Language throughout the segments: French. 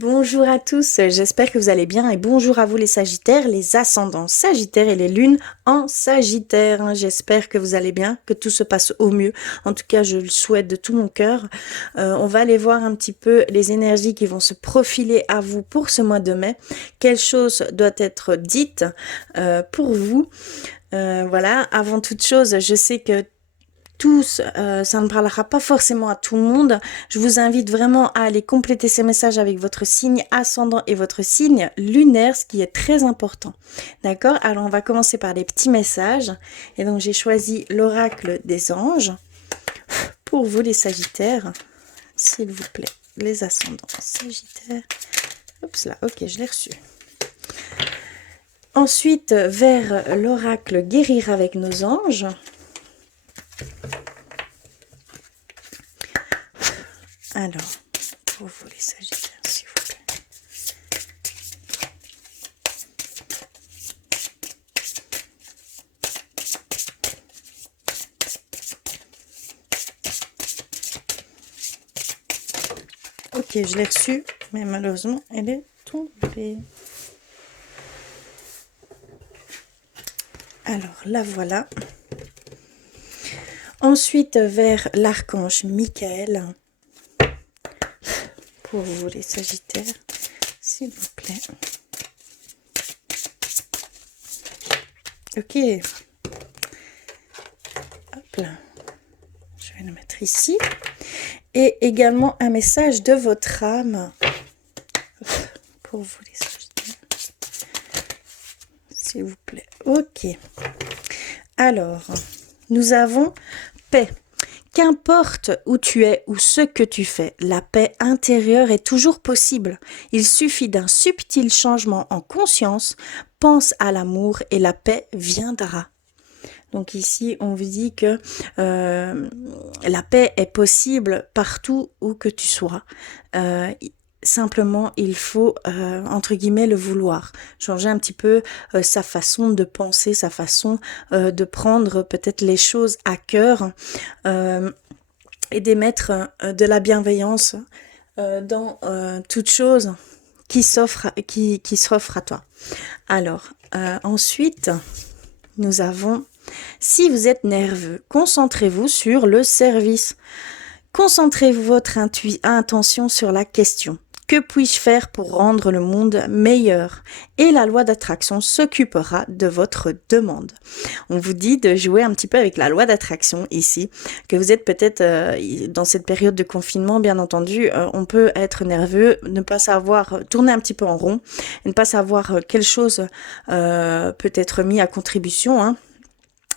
Bonjour à tous, j'espère que vous allez bien et bonjour à vous les Sagittaires, les ascendants Sagittaires et les lunes en Sagittaire. J'espère que vous allez bien, que tout se passe au mieux. En tout cas, je le souhaite de tout mon cœur. On va aller voir un petit peu les énergies qui vont se profiler à vous pour ce mois de mai. Quelle chose doit être dite pour vous. Voilà, avant toute chose, je sais que tous, ça ne parlera pas forcément à tout le monde. Je vous invite vraiment à aller compléter ces messages avec votre signe ascendant et votre signe lunaire, ce qui est très important. D'accord? Alors, on va commencer par les petits messages. Et donc, j'ai choisi l'oracle des anges pour vous, les Sagittaires. S'il vous plaît, les ascendants Sagittaires. Oups là, ok, je l'ai reçu. Ensuite, vers l'oracle guérir avec nos anges. Alors, pour vous les Sagittaires, s'il vous plaît. Ok, je l'ai reçue, mais malheureusement, elle est tombée. Alors, la voilà. Ensuite, vers l'archange Michael. Pour vous les Sagittaires, s'il vous plaît. Ok. Hop là. Je vais le mettre ici. Et également un message de votre âme. Pour vous les Sagittaires. S'il vous plaît. Ok. Alors, nous avons paix. Qu'importe où tu es ou ce que tu fais, la paix intérieure est toujours possible. Il suffit d'un subtil changement en conscience. Pense à l'amour et la paix viendra. Donc ici, on vous dit que la paix est possible partout où que tu sois. Simplement, il faut, entre guillemets, le vouloir. Changer un petit peu sa façon de penser, sa façon de prendre peut-être les choses à cœur et d'émettre de la bienveillance dans toute chose qui s'offre à toi. Alors, ensuite, nous avons, si vous êtes nerveux, concentrez-vous sur le service. Concentrez votre intention sur la question. Que puis-je faire pour rendre le monde meilleur? Et la loi d'attraction s'occupera de votre demande. On vous dit de jouer un petit peu avec la loi d'attraction ici, que vous êtes peut-être dans cette période de confinement, bien entendu, on peut être nerveux, ne pas savoir, tourner un petit peu en rond, et ne pas savoir quelle chose peut être mis à contribution, hein.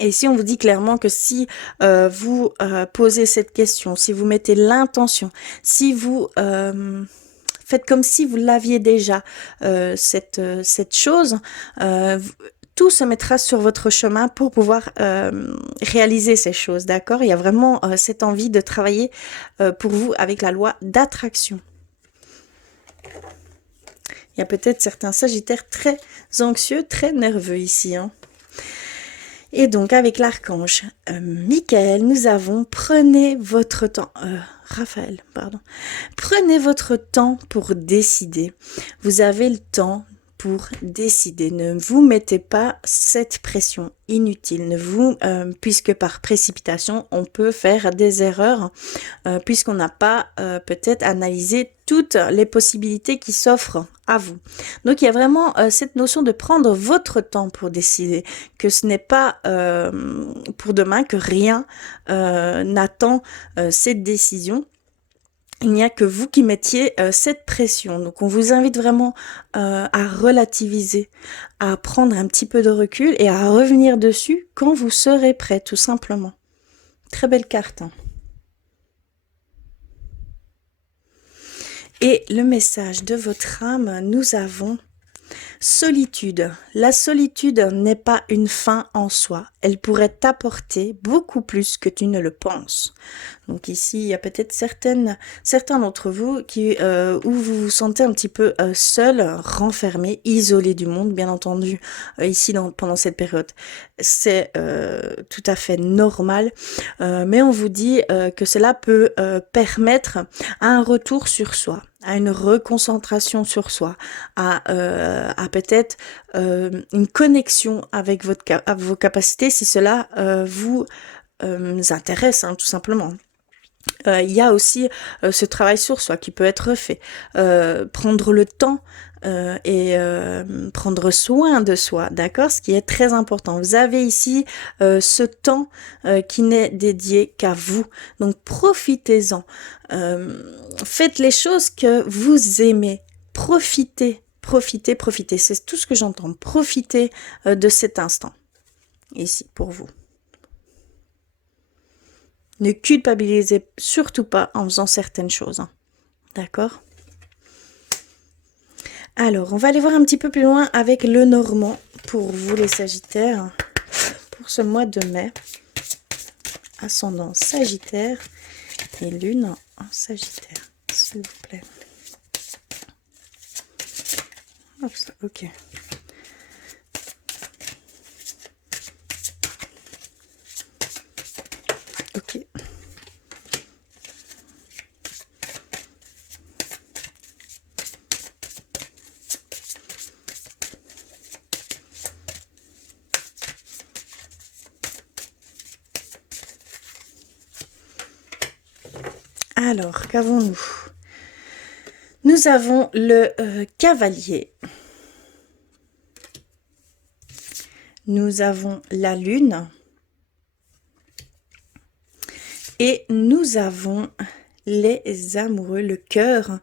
Et ici, on vous dit clairement que si vous posez cette question, si vous mettez l'intention, si vous faites comme si vous l'aviez déjà, cette chose, tout se mettra sur votre chemin pour pouvoir réaliser ces choses, d'accord? Il y a vraiment cette envie de travailler pour vous avec la loi d'attraction. Il y a peut-être certains Sagittaires très anxieux, très nerveux ici, hein. Et donc, avec l'archange Michael, nous avons prenez votre temps. Raphaël, pardon. Prenez votre temps pour décider. Vous avez le temps pour décider. Ne vous mettez pas cette pression inutile. Ne vous, puisque par précipitation, on peut faire des erreurs, puisqu'on n'a pas peut-être analysé toutes les possibilités qui s'offrent à vous. Donc il y a vraiment cette notion de prendre votre temps pour décider, que ce n'est pas pour demain, que rien n'attend cette décision. Il n'y a que vous qui mettiez cette pression. Donc on vous invite vraiment à relativiser, à prendre un petit peu de recul et à revenir dessus quand vous serez prêt, tout simplement. Très belle carte, hein. Et le message de votre âme, nous avons solitude. La solitude n'est pas une fin en soi. Elle pourrait t'apporter beaucoup plus que tu ne le penses. Donc ici, il y a peut-être certains d'entre vous qui, où vous vous sentez un petit peu seul, renfermé, isolé du monde, bien entendu, ici pendant cette période. C'est tout à fait normal, mais on vous dit que cela peut permettre un retour sur soi. à une reconcentration sur soi, à peut-être une connexion avec vos capacités, si cela vous intéresse, hein, tout simplement. Il y a aussi ce travail sur soi qui peut être fait. Prendre le temps et prendre soin de soi, d'accord? Ce qui est très important. Vous avez ici ce temps qui n'est dédié qu'à vous. Donc profitez-en. Faites les choses que vous aimez. Profitez, profitez, profitez. C'est tout ce que j'entends. Profitez de cet instant. Ici, pour vous. Ne culpabilisez surtout pas en faisant certaines choses. Hein. D'accord? Alors, on va aller voir un petit peu plus loin avec le Normand pour vous les Sagittaires. Pour ce mois de mai. Ascendant Sagittaire et Lune en Sagittaire. S'il vous plaît. Hop, ok. Ok. Alors, qu'avons-nous? Nous avons le cavalier. Nous avons la lune. Et nous avons les amoureux, le cœur.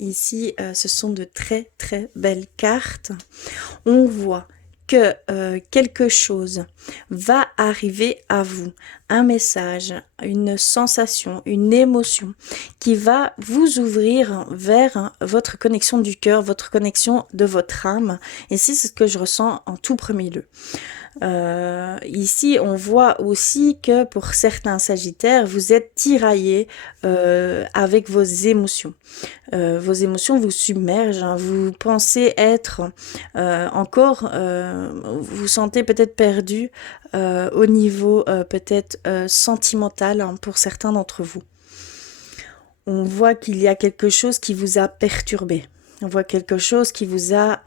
Ici, ce sont de très très belles cartes. On voit que quelque chose va arriver à vous, un message, une sensation, une émotion qui va vous ouvrir vers votre connexion du cœur, votre connexion de votre âme. Et c'est ce que je ressens en tout premier lieu. Ici, on voit aussi que pour certains Sagittaires, vous êtes tiraillés avec vos émotions. Vos émotions vous submergent. Hein. Vous pensez être encore, vous sentez peut-être perdu au niveau peut-être sentimental hein, pour certains d'entre vous. On voit qu'il y a quelque chose qui vous a perturbé. On voit quelque chose qui vous a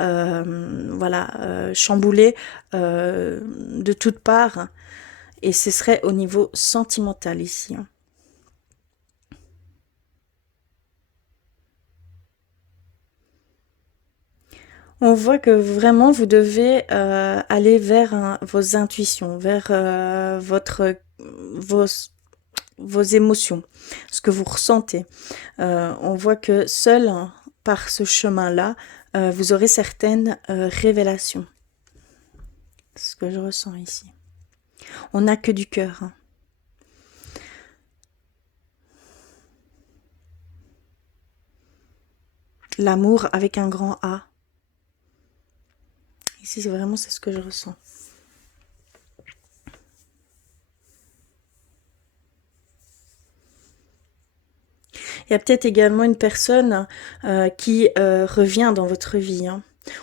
chamboulé de toutes parts. Et ce serait au niveau sentimental ici. Hein. On voit que vraiment vous devez aller vers vos intuitions, vers vos émotions, ce que vous ressentez. On voit que seul par ce chemin-là, vous aurez certaines révélations. C'est ce que je ressens ici. On n'a que du cœur. Hein. L'amour avec un grand A. Ici, c'est ce que je ressens. Il y a peut-être également une personne qui revient dans votre vie. Hein.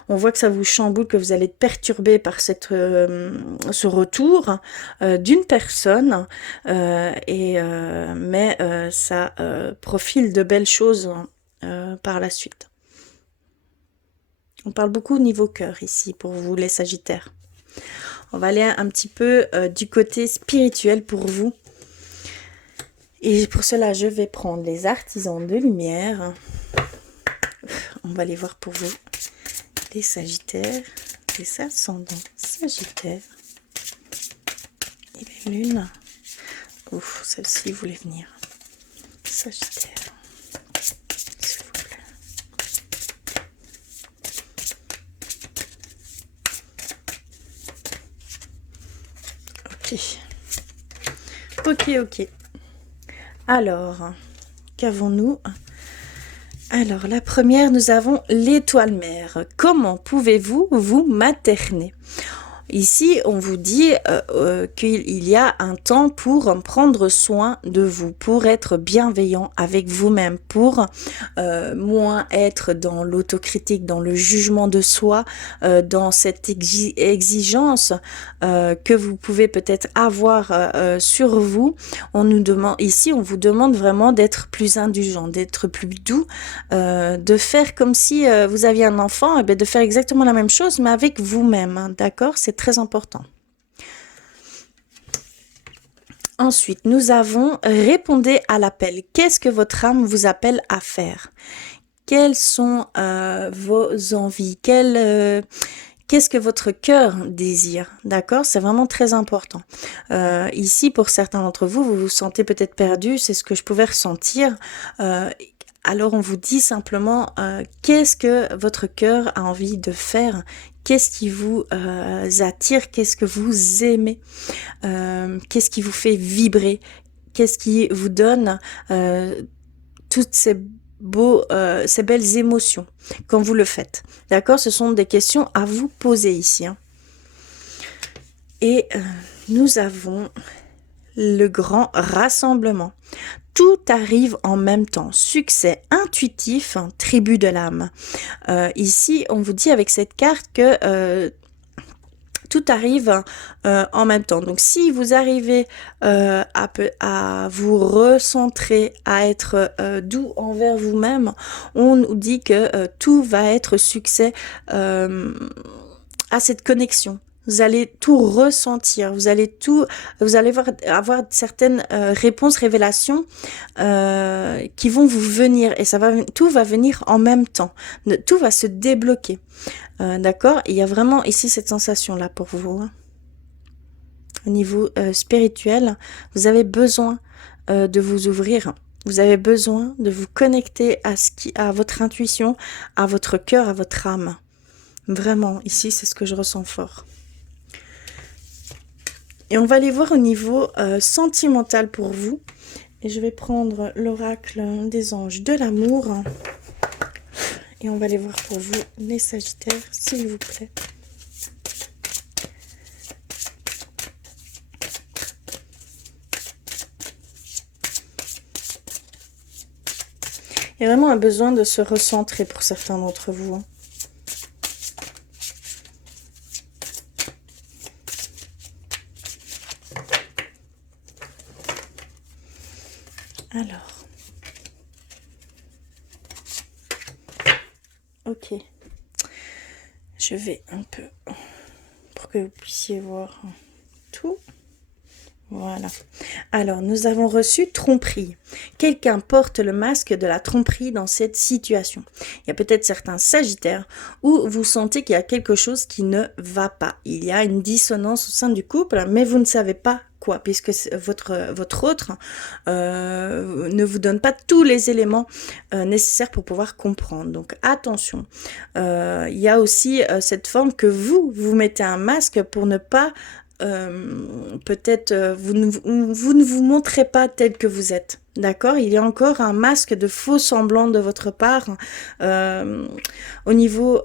On voit que ça vous chamboule, que vous allez être perturbé par ce retour d'une personne, mais ça profile de belles choses par la suite. On parle beaucoup au niveau cœur ici pour vous les Sagittaires. On va aller un petit peu du côté spirituel pour vous. Et pour cela, je vais prendre les artisans de lumière. On va les voir pour vous. Les Sagittaires, les ascendants Sagittaires et les lunes. Ouf, celle-ci voulait venir. Sagittaire. S'il vous plaît. Ok. Alors, qu'avons-nous? Alors, la première, nous avons l'étoile mère. Comment pouvez-vous vous materner? Ici, on vous dit qu'il y a un temps pour prendre soin de vous, pour être bienveillant avec vous-même, pour moins être dans l'autocritique, dans le jugement de soi, dans cette exigence que vous pouvez peut-être avoir sur vous. On nous demande ici, on vous demande vraiment d'être plus indulgent, d'être plus doux, de faire comme si vous aviez un enfant, et bien de faire exactement la même chose, mais avec vous-même, hein, d'accord? C'est très important. Ensuite, nous avons répondez à l'appel. Qu'est-ce que votre âme vous appelle à faire? Quelles sont vos envies? Qu'est-ce que votre cœur désire? D'accord? C'est vraiment très important. Ici, pour certains d'entre vous, vous vous sentez peut-être perdu. C'est ce que je pouvais ressentir. Alors, on vous dit simplement qu'est-ce que votre cœur a envie de faire? Qu'est-ce qui vous attire? Qu'est-ce que vous aimez? Qu'est-ce qui vous fait vibrer? Qu'est-ce qui vous donne toutes ces belles émotions quand vous le faites? D'accord? Ce sont des questions à vous poser ici. Hein. Et nous avons le grand rassemblement. Tout arrive en même temps. Succès intuitif, hein, tribu de l'âme. Ici, on vous dit avec cette carte que tout arrive en même temps. Donc, si vous arrivez à vous recentrer, à être doux envers vous-même, on nous dit que tout va être succès à cette connexion. Vous allez tout ressentir, vous allez avoir certaines réponses, révélations qui vont vous venir et tout va venir en même temps. Tout va se débloquer. D'accord? Il y a vraiment ici cette sensation-là pour vous. Hein. Au niveau spirituel, vous avez besoin de vous ouvrir. Vous avez besoin de vous connecter à votre intuition, à votre cœur, à votre âme. Vraiment, ici, c'est ce que je ressens fort. Et on va aller voir au niveau sentimental pour vous. Et je vais prendre l'oracle des anges de l'amour. Et on va aller voir pour vous, les Sagittaires, s'il vous plaît. Il y a vraiment un besoin de se recentrer pour certains d'entre vous. Hein. Alors. Ok. Je vais un peu pour que vous puissiez voir tout. Voilà. Alors, nous avons reçu tromperie. Quelqu'un porte le masque de la tromperie dans cette situation. Il y a peut-être certains Sagittaires où vous sentez qu'il y a quelque chose qui ne va pas. Il y a une dissonance au sein du couple, mais vous ne savez pas quoi, puisque votre autre ne vous donne pas tous les éléments nécessaires pour pouvoir comprendre. Donc, attention. Il y a aussi cette forme que vous mettez un masque pour ne pas peut-être vous ne vous montrez pas tel que vous êtes. D'accord? Il y a encore un masque de faux semblant de votre part. Au niveau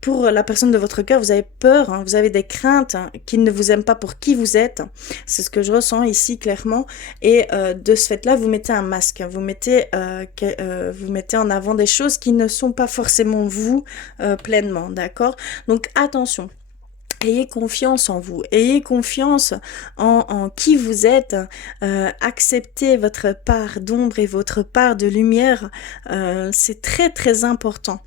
pour la personne de votre cœur, vous avez peur, hein, vous avez des craintes, hein, qu'il ne vous aime pas pour qui vous êtes. C'est ce que je ressens ici clairement. Et de ce fait-là, vous mettez un masque. Vous mettez en avant des choses qui ne sont pas forcément vous pleinement. D'accord? Donc attention. Ayez confiance en vous, ayez confiance en qui vous êtes, acceptez votre part d'ombre et votre part de lumière, c'est très très important.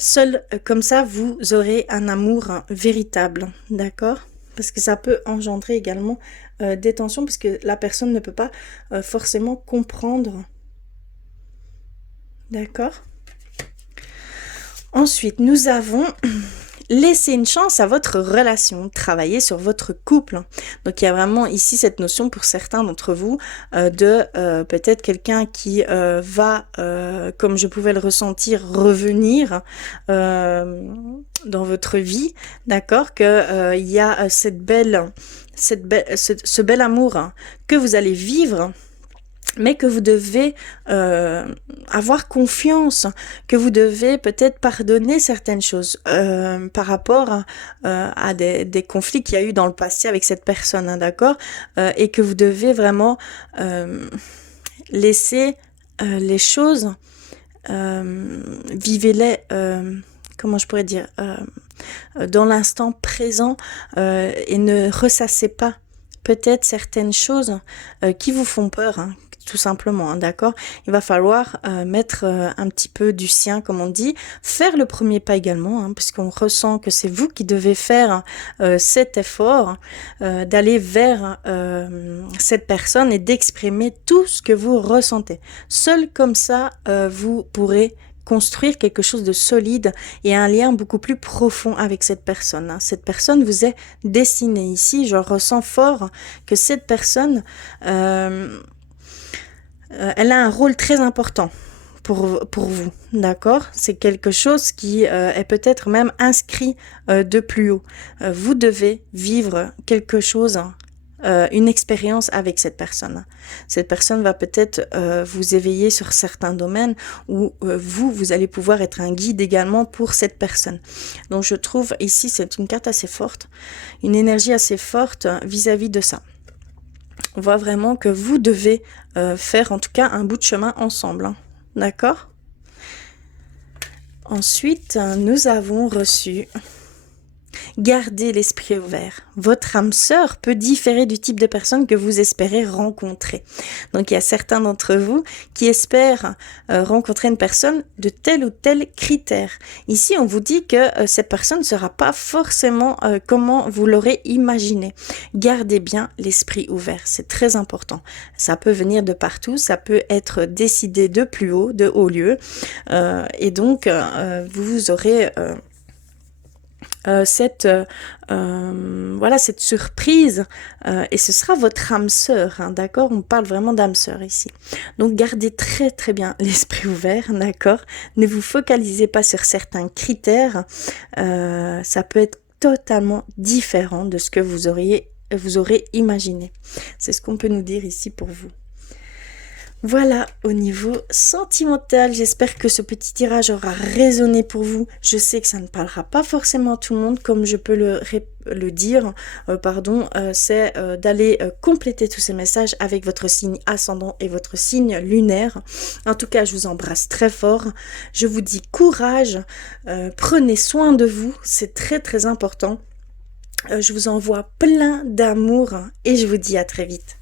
Seul comme ça, vous aurez un amour véritable, d'accord? Parce que ça peut engendrer également des tensions, parce que la personne ne peut pas forcément comprendre. D'accord? Ensuite, nous avons... Laissez une chance à votre relation, travaillez sur votre couple. Donc il y a vraiment ici cette notion pour certains d'entre vous de peut-être quelqu'un qui va, comme je pouvais le ressentir, revenir dans votre vie, d'accord, que il y a ce bel amour que vous allez vivre. mais que vous devez avoir confiance, que vous devez peut-être pardonner certaines choses par rapport à des conflits qu'il y a eu dans le passé avec cette personne, hein, d'accord, et que vous devez vraiment laisser les choses, vivez-les, comment je pourrais dire, dans l'instant présent, et ne ressassez pas peut-être certaines choses qui vous font peur, hein, tout simplement, hein, d'accord. Il va falloir mettre un petit peu du sien, comme on dit, faire le premier pas également, hein, puisqu'on ressent que c'est vous qui devez faire cet effort d'aller vers cette personne et d'exprimer tout ce que vous ressentez. Seul comme ça, vous pourrez construire quelque chose de solide et un lien beaucoup plus profond avec cette personne, hein. Cette personne vous est destinée ici. Je ressens fort que cette personne, elle a un rôle très important pour vous, d'accord? C'est quelque chose qui est peut-être même inscrit de plus haut. Vous devez vivre quelque chose, une expérience avec cette personne. Cette personne va peut-être vous éveiller sur certains domaines où vous allez pouvoir être un guide également pour cette personne. Donc je trouve ici, c'est une carte assez forte, une énergie assez forte vis-à-vis de ça. On voit vraiment que vous devez faire en tout cas un bout de chemin ensemble, hein. D'accord? Ensuite, nous avons reçu gardez l'esprit ouvert. Votre âme sœur peut différer du type de personne que vous espérez rencontrer. Donc il y a certains d'entre vous qui espèrent rencontrer une personne de tel ou tel critère. Ici, on vous dit que cette personne ne sera pas forcément comment vous l'aurez imaginé. Gardez bien l'esprit ouvert, c'est très important. Ça peut venir de partout, ça peut être décidé de plus haut, de haut lieu. Et donc, vous aurez... cette surprise et ce sera votre âme sœur, hein, d'accord, on parle vraiment d'âme sœur ici. Donc gardez très très bien l'esprit ouvert, d'accord, ne vous focalisez pas sur certains critères, ça peut être totalement différent de ce que vous aurez imaginé. C'est ce qu'on peut nous dire ici pour vous. Voilà, au niveau sentimental, j'espère que ce petit tirage aura résonné pour vous. Je sais que ça ne parlera pas forcément à tout le monde, comme je peux le dire, c'est d'aller compléter tous ces messages avec votre signe ascendant et votre signe lunaire. En tout cas, je vous embrasse très fort. Je vous dis courage, prenez soin de vous, c'est très très important. Je vous envoie plein d'amour et je vous dis à très vite.